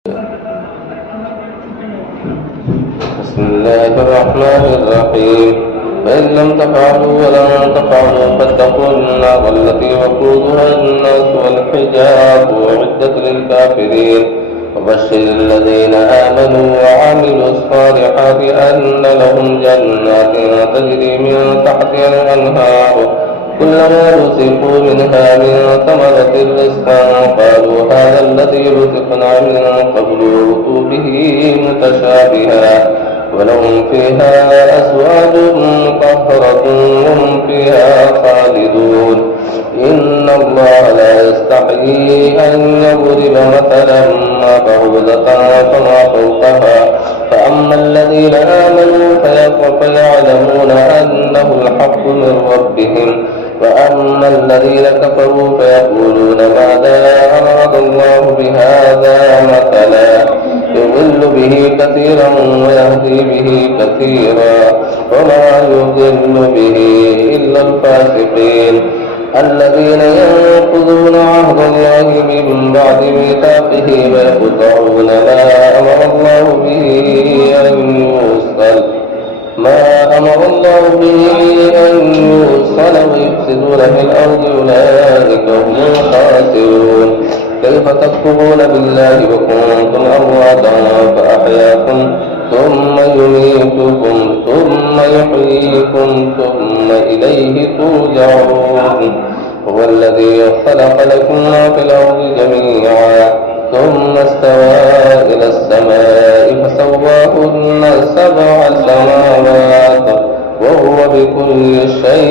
بسم الله الرحمن الرحيم. فإن لم تفعلوا ولن تفعلوا فاتقوا النار التي وقودها الناس والحجارة أعدت للكافرين. وبشر الذين آمنوا وعملوا الصالحات أن لهم جنات تجري من تحتها الأنهار كلما رزقوا منها من ثمرة رزقا قالوا هذا الذي رزقنا من قبل وأتوا به متشابها ولهم فيها أزواج مطهرة وهم فيها خالدون. إن الله لا يستحيي أن يضرب مثلا ما بعوضة فما فوقها فأما الذين آمنوا فيعلمون أنه الحق من ربهم وأما الذين كفروا فيقولون ماذا أراد الله بهذا مثلا يضل به كثيرا ويهدي به كثيرا وما يضل به إلا الفاسقين الذين ينقضون عهد الله من بعد ميثاقه ويقطعون ما أمر الله به أن يوصل ويفسدون في الأرض أولئك هم الخاسرون. كيف تكفرون بالله وكنتم أمواتا فأحياكم ثم يميتكم ثم يحييكم ثم إليه ترجعون. هو الذي خلق لكم ما في الأرض جميعا ثم استوى إلى السماء فسواهن 7 سماوات وهو بكل شيء